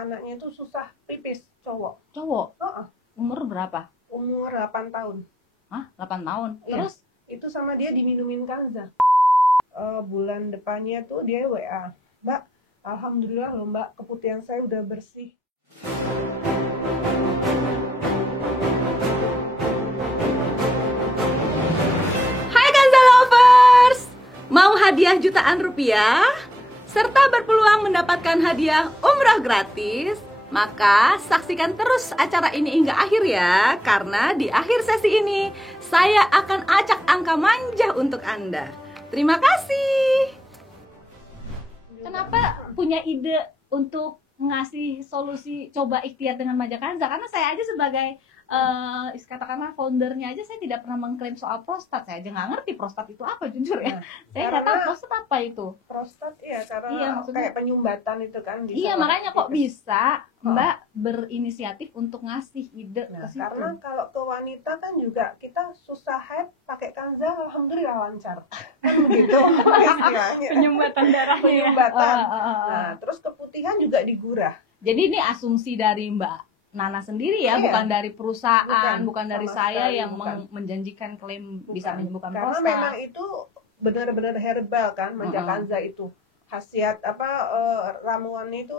anaknya itu susah pipis, cowok. Umur berapa? Umur 8 tahun. 8 tahun. Iya. Terus Itu sama dia diminumin Kanza. Bulan depannya tuh dia WA, Mbak, alhamdulillah loh Mbak, keputihan saya udah bersih. Hai Kanza Lovers, mau hadiah jutaan rupiah serta berpeluang mendapatkan hadiah umrah gratis? Maka saksikan terus acara ini hingga akhir ya, karena di akhir sesi ini saya akan acak angka manja untuk Anda. Terima kasih. Kenapa punya ide untuk ngasih solusi coba ikhtiar dengan Maja Kanza? Karena saya aja sebagai katakanlah foundernya aja, saya tidak pernah mengklaim soal prostat. Saya aja nggak ngerti prostat itu apa, jujur ya. Saya nggak tahu prostat apa itu. Prostat ya, karena kayak penyumbatan itu kan. Iya, makanya kok bisa Mbak berinisiatif untuk ngasih ide ke situ. Karena kalau ke wanita kan juga kita susah head pakai Kanza, alhamdulillah lancar. Kan begitu istilahnya. Penyumbatan darahnya. Penyumbatan. Nah, terus keputihan juga digurah. Jadi ini asumsi dari Mbak Nana sendiri ya, bukan dari perusahaan, bukan dari saya yang menjanjikan klaim bisa menyembuhkan prostat. Karena memang itu benar-benar herbal kan, Maja Kanza itu. Khasiat ramuannya itu,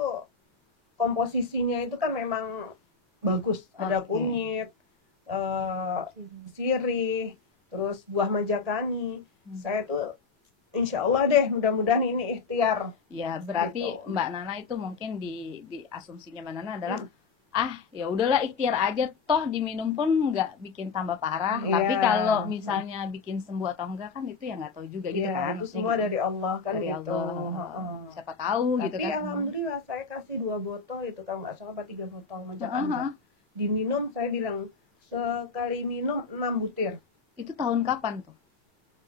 komposisinya itu kan memang bagus. Ada kunyit, sirih, terus buah majakani. Saya tuh insya Allah deh, mudah-mudahan ini ikhtiar. Ya, berarti gitu. Mbak Nana itu mungkin di asumsinya Mbak Nana adalah ya udahlah ikhtiar aja, toh diminum pun nggak bikin tambah parah. Tapi kalau misalnya bikin sembuh atau enggak kan itu ya nggak tahu juga gitu kan. Itu semua gitu. Dari Allah kan, dari gitu. Allah. Siapa tahu. Tapi gitu kan. Alhamdulillah saya kasih 2 botol itu, kalau nggak salah 3 botol Maja Kanza. Diminum, saya bilang sekali minum 6 butir. Itu tahun kapan tuh?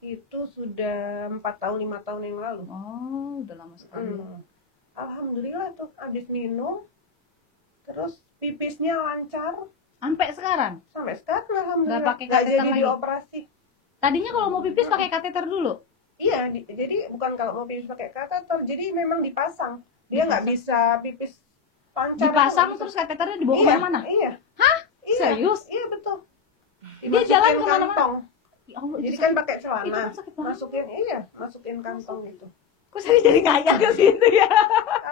Itu sudah 4 tahun 5 tahun yang lalu. Oh, udah lama sekali. Alhamdulillah tuh habis minum terus pipisnya lancar sampai sekarang. Alhamdulillah. Nggak jadi dioperasi. Tadinya kalau mau pipis pakai kateter dulu. Iya, jadi bukan kalau mau pipis pakai kateter, jadi memang dipasang. Dia nggak bisa pipis lancar. Dipasang terus kateternya dibawa kemana-mana? Iya. Hah? Serius? Iya, betul. Dia jalan kemana-mana. Ya Allah, jadi kan pakai celana. Masukin kantong gitu. Kok saya jadi kaya ke situ ya?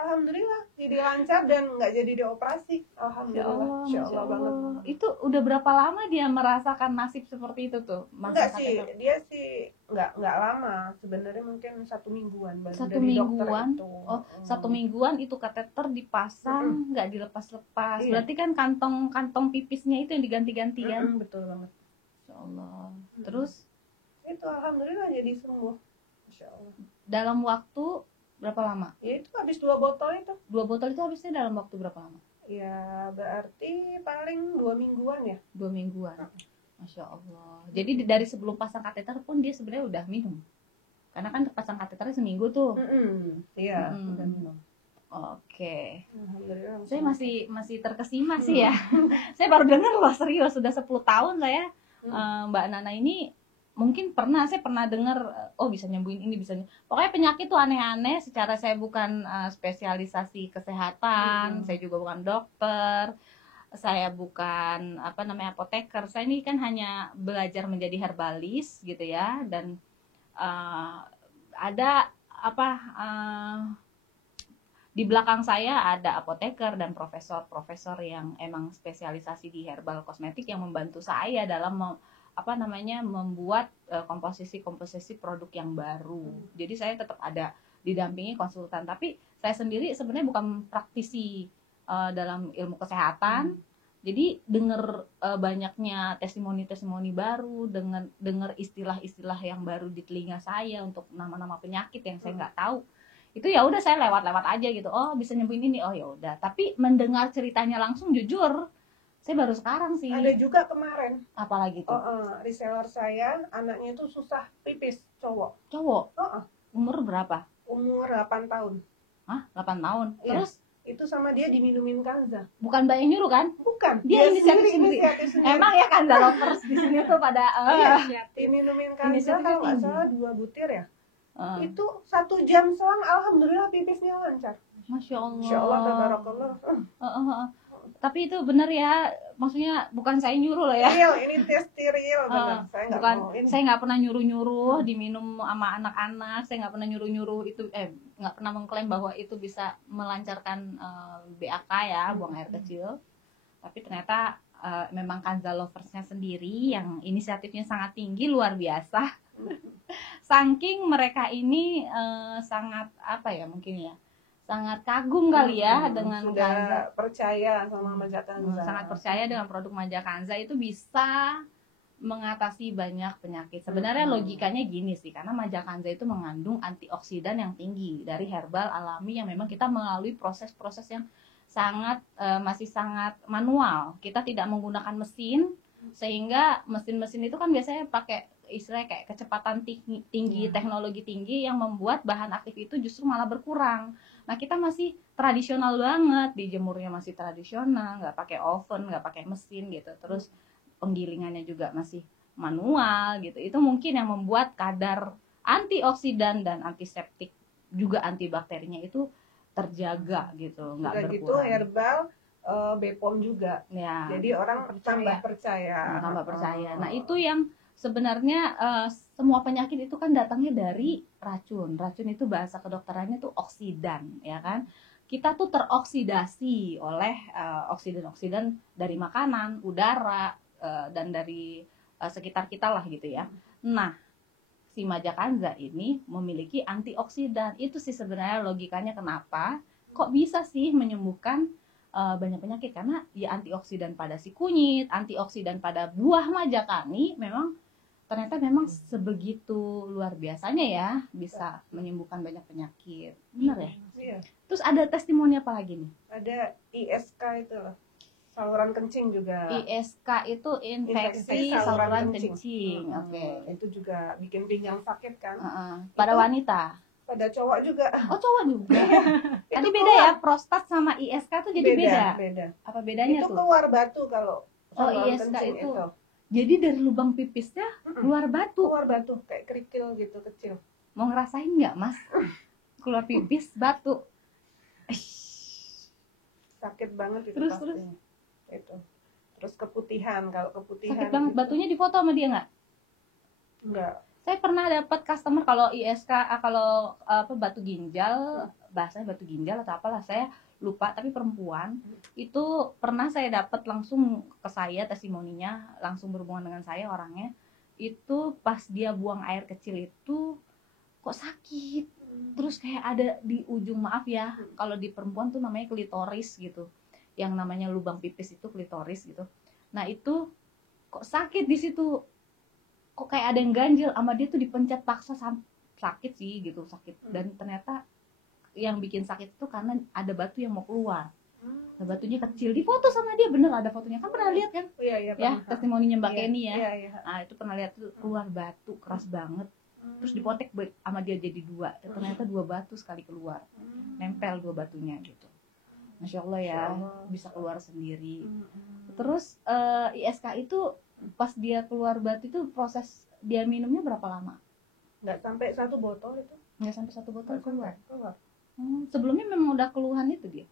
Alhamdulillah, jadi lancar dan nggak jadi dioperasi. Alhamdulillah, Insya Allah banget. Itu udah berapa lama dia merasakan nasib seperti itu tuh? Enggak sih, dia sih nggak lama. Sebenarnya mungkin 1 mingguan. 1 mingguan? Oh, 1 mingguan itu kateter dipasang, nggak dilepas-lepas. Iya. Berarti kan kantong pipisnya itu yang diganti-ganti kan? Betul banget. Insya Allah. Terus? Itu alhamdulillah jadi sembuh. Insya Allah. Dalam waktu berapa lama? Ya itu habis 2 botol itu. 2 botol itu habisnya dalam waktu berapa lama? Ya berarti paling 2 mingguan ya. 2 mingguan. Masya Allah. Jadi dari sebelum pasang kateter pun dia sebenarnya udah minum. Karena kan pasang kateternya seminggu tuh. Iya. Udah minum. Oke. Alhamdulillah. Saya masih terkesima sih ya. Saya baru dengar loh, serius sudah 10 tahun saya. Mbak Nana ini mungkin saya pernah dengar bisa nyembuhin ini, bisa pokoknya penyakit tuh aneh-aneh. Secara saya bukan spesialisasi kesehatan, saya juga bukan dokter, saya bukan apoteker. Saya ini kan hanya belajar menjadi herbalis gitu ya. Dan ada di belakang saya ada apoteker dan profesor yang emang spesialisasi di herbal kosmetik yang membantu saya dalam membuat komposisi produk yang baru. Jadi saya tetap ada didampingi konsultan, tapi saya sendiri sebenarnya bukan praktisi dalam ilmu kesehatan. Jadi dengar banyaknya testimoni baru, dengar istilah-istilah yang baru di telinga saya untuk nama-nama penyakit yang saya nggak tahu. Itu ya udah saya lewat aja gitu. Oh, bisa nyembuhin ini. Oh ya udah. Tapi mendengar ceritanya langsung, jujur saya baru sekarang sih. Ada juga kemarin. Apalagi tuh? Reseller saya, anaknya itu susah pipis, cowok. Umur berapa? Umur 8 tahun. 8 tahun? Iya. Terus? Itu sama dia diminumin Kanza. Bukan Mbak yang nyuruh kan? Bukan. Dia inisiatif sendiri. Emang ya Kanza lovers di sini tuh pada diminumin Kanza kalau nggak salah 2 butir ya. Itu 1 jam selang alhamdulillah pipisnya lancar. Masya Allah. Insya Allah tabarakallah. Tapi itu benar ya, maksudnya bukan saya nyuruh loh ya. Real, ini real benar. Saya nggak pernah nyuruh diminum sama anak-anak. Saya nggak pernah nyuruh itu, nggak pernah mengklaim bahwa itu bisa melancarkan BAK ya, buang air kecil. Tapi ternyata memang Kanza Lovers-nya sendiri yang inisiatifnya sangat tinggi, luar biasa. Saking mereka ini sangat apa ya mungkin ya, sangat kagum kali ya dengan sudah Kanza. percaya sama Majakanza. Sangat percaya dengan produk Majakanza itu bisa mengatasi banyak penyakit. Sebenarnya logikanya gini sih, karena Majakanza itu mengandung antioksidan yang tinggi dari herbal alami yang memang kita melalui proses-proses yang masih sangat manual. Kita tidak menggunakan mesin, sehingga mesin-mesin itu kan biasanya pakai istilahnya kayak kecepatan tinggi, teknologi tinggi yang membuat bahan aktif itu justru malah berkurang. Nah kita masih tradisional banget, dijemurnya masih tradisional, nggak pakai oven, nggak pakai mesin gitu. Terus penggilingannya juga masih manual gitu. Itu mungkin yang membuat kadar antioksidan dan antiseptik juga antibakterinya itu terjaga gitu, nggak berkurang. Gitu herbal BPOM juga. Ya. Jadi orang tambah percaya. Nah itu yang sebenarnya semua penyakit itu kan datangnya dari racun. Racun itu bahasa kedokterannya tuh oksidan, ya kan? Kita tuh teroksidasi oleh oksidan-oksidan dari makanan, udara, dan dari sekitar kita lah gitu ya. Nah, si Majakanza ini memiliki antioksidan. Itu sih sebenarnya logikanya kenapa kok bisa sih menyembuhkan banyak penyakit, karena ya antioksidan pada si kunyit, antioksidan pada buah majakani ternyata memang sebegitu luar biasanya ya, bisa menyembuhkan banyak penyakit. Benar ya? Iya. Terus ada testimoni apa lagi nih? Ada ISK itu loh, saluran kencing juga. ISK itu infeksi saluran kencing. Oke. Itu juga bikin pinggang sakit kan. Pada wanita? Pada cowok juga. Oh, cowok juga. Tadi beda ya, prostat sama ISK tuh jadi beda. Apa bedanya itu tuh? Itu keluar batu kalau ISK itu. Jadi dari lubang pipisnya keluar batu. Keluar batu kayak kerikil gitu kecil. Mau ngerasain nggak, Mas? Keluar pipis batu. Sakit banget itu. Terus itu. Terus keputihan, kalau keputihan. Sakit banget. Batunya difoto sama dia nggak? Enggak. Saya pernah dapat customer kalau ISK, kalau batu ginjal, bahasanya batu ginjal atau apalah, saya lupa, tapi perempuan itu pernah saya dapat langsung ke saya, testimoninya langsung berhubungan dengan saya orangnya, itu pas dia buang air kecil itu kok sakit, terus kayak ada di ujung, maaf ya, kalau di perempuan tuh namanya klitoris gitu, yang namanya lubang pipis itu klitoris gitu. Nah itu kok sakit di situ, kok kayak ada yang ganjil, sama dia tuh dipencet paksa, sakit sih gitu, sakit. Dan ternyata yang bikin sakit itu karena ada batu yang mau keluar. Nah, batunya kecil, difoto sama dia, bener ada fotonya, kan pernah lihat kan? Iya, ya, testimoninya Mbak Kenny ya. Iya. Nah itu pernah lihat tuh, keluar batu keras banget, terus dipotek sama dia jadi dua, ternyata 2 batu sekali keluar, nempel 2 batunya gitu. Masya Allah ya, bisa keluar sendiri. Terus ISK itu pas dia keluar batu itu proses dia minumnya berapa lama? Nggak sampai 1 botol itu. Nggak sampai 1 botol keluar. Sebelumnya memang udah keluhan itu dia?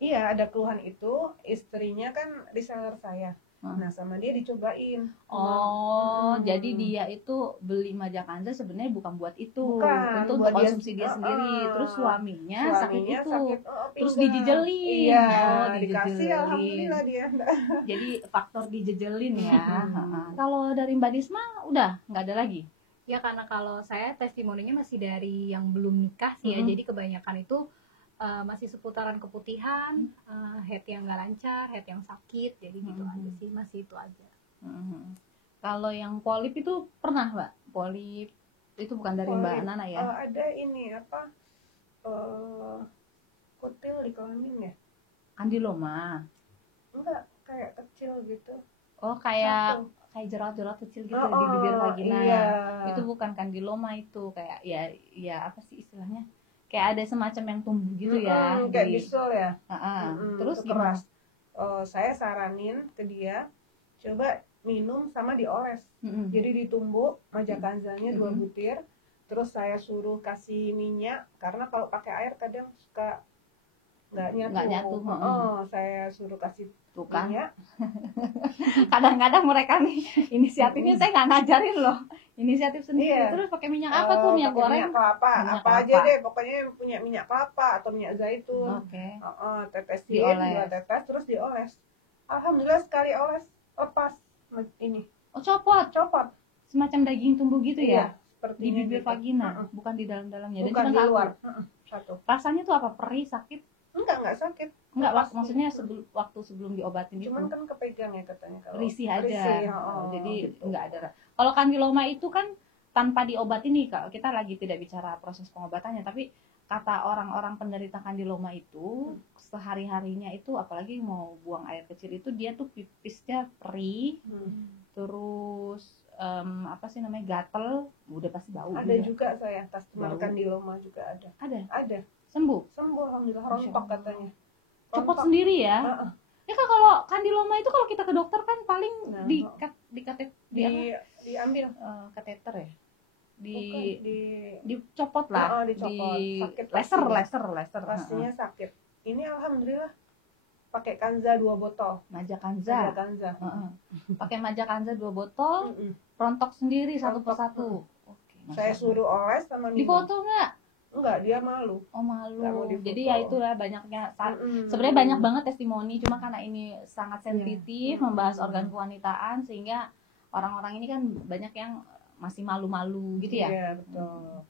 Iya, ada keluhan itu. Istrinya kan reseller saya. Nah, sama dia dicobain. Jadi dia itu beli Majakanza sebenarnya bukan buat itu, untuk buat konsumsi dia sendiri. Terus suaminya sakit itu, terus dijejelin. Iya, dikasih alhamdulillah dia. Jadi faktor dijejelin ya. Kalau dari Mbak Disma udah nggak ada lagi? Ya karena kalau saya testimoninya masih dari yang belum nikah sih ya, jadi kebanyakan itu masih seputaran keputihan, head yang nggak lancar, head yang sakit, jadi gitu aja sih, masih itu aja. Kalau yang polip itu pernah Mbak? Polip itu bukan dari Mbak Nana ya? Ada ini apa? Kutil di kelamin ya? Kandiloma? Enggak, kayak kecil gitu. Oh kayak jerat-jerat kecil gitu di bibir vagina. Iya. Itu bukan kandiloma, itu kayak ya apa sih istilahnya? Kayak ada semacam yang tumbuh gitu ya. Kayak bisul ya. Terus gimana? Saya saranin ke dia coba minum sama dioles. Jadi ditumbuk Majakanzanya 2 butir. Terus saya suruh kasih minyak, karena kalau pakai air kadang suka Nggak nyatu. Saya suruh kasih Tuh kan. minyak. Kadang-kadang mereka nih inisiatifnya saya nggak ngajarin loh, inisiatif sendiri. Iya. Terus pakai minyak apa tuh? Minyak pakai goreng? minyak kelapa, Minyak apa aja kelapa. deh, pokoknya yang punya minyak kelapa atau minyak zaitun. Oke. Tetesin Dioles. 2 tetes terus dioles. Alhamdulillah sekali oles lepas ini Oh, copot. copot. Semacam daging tumbuh gitu ya? Di Sepertinya bibir gitu. vagina, bukan di dalam-dalamnya. Dan Bukan cuma di satu. luar. Satu. Rasanya tuh apa? Perih, sakit? Enggak sakit. Enggak, Lepas. maksudnya waktu sebelum diobatin itu. Cuman kan kepegang ya katanya kalau Risih aja. risih, Jadi gitu. enggak ada. Kalau kandiloma itu kan tanpa diobatin nih, Kak. Kita lagi tidak bicara proses pengobatannya, tapi kata orang-orang penderita kandiloma itu sehari-harinya itu, apalagi mau buang air kecil itu, dia tuh pipisnya perih, terus apa sih namanya, gatel, udah pasti bau. Ada juga saya customer Bau. kandiloma juga ada. Ada sembuh. Alhamdulillah, Masya rontok Allah. katanya. Copot sendiri ya. Heeh. Ya kan kalau kandiloma itu kalau kita ke dokter kan paling Nah, diambil kateter ya. Bukan, Dicopot lah. dicopot. Sakit Laser. pastinya sakit. Ini alhamdulillah pakai Kanza 2 botol. Majakanza. Pakai Majakanza 2 botol, rontok sendiri satu Rontok. persatu. Oke. Saya suruh oles sama minum. Dipoto nggak? Enggak, dia malu. Oh, malu. Nggak mau difoto. Jadi ya itulah banyaknya. Sebenarnya banyak banget testimoni, cuma karena ini sangat sensitif, membahas organ kewanitaan, sehingga orang-orang ini kan banyak yang masih malu-malu gitu ya. Iya, betul.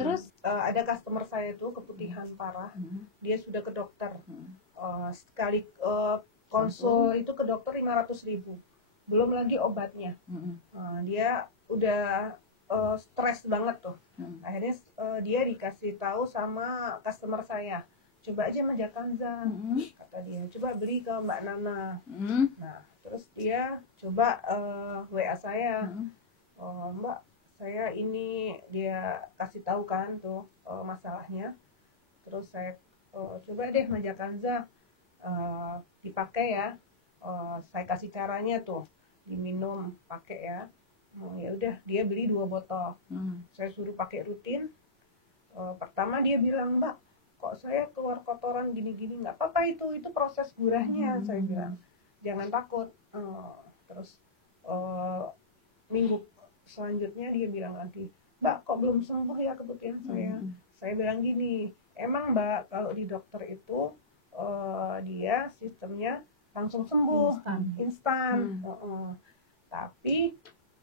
Terus ada customer saya tuh keputihan parah. Dia sudah ke dokter. Sekali konsul itu ke dokter 500.000. Belum lagi obatnya. Dia udah stres banget tuh. Akhirnya dia dikasih tahu sama customer saya, coba aja Majakanza, kata dia, coba beli ke Mbak Nana. Nah, terus dia coba WA saya, Mbak, saya ini, dia kasih tahu kan tuh masalahnya. Terus saya coba deh Majakanza, dipakai ya. Saya kasih caranya tuh, diminum, pakai ya. Ya udah, dia beli 2 botol. Saya suruh pakai rutin. Pertama dia bilang, Mbak, kok saya keluar kotoran gini-gini. Nggak apa-apa, itu proses gurahnya. Saya bilang, jangan takut. Terus minggu selanjutnya dia bilang lagi, Mbak, kok belum sembuh ya keputihan saya. Saya bilang gini, emang Mbak, kalau di dokter itu dia sistemnya langsung sembuh, instan. Tapi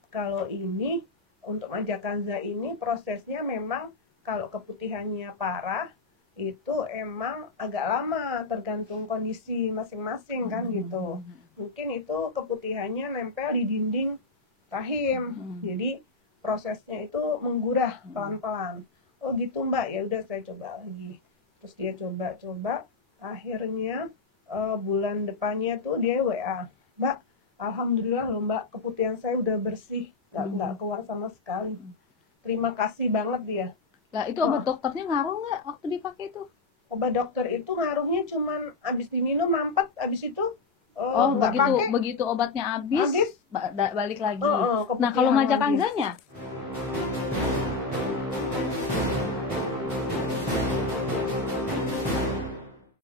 kalau ini, untuk Majakanza ini prosesnya memang kalau keputihannya parah itu emang agak lama, tergantung kondisi masing-masing kan gitu. Mungkin itu keputihannya nempel di dinding rahim, jadi prosesnya itu menggurah pelan-pelan. Oh gitu Mbak, ya udah saya coba lagi. Terus dia coba, akhirnya bulan depannya tuh dia WA, Mbak, alhamdulillah loh Mbak, keputihan saya udah bersih, nggak keluar sama sekali. Terima kasih banget dia. Lah itu obat dokternya ngaruh nggak waktu dipakai itu? Obat dokter itu ngaruhnya cuman abis diminum mampet, abis itu begitu obatnya habis balik lagi. Nah kalau Majakanzanya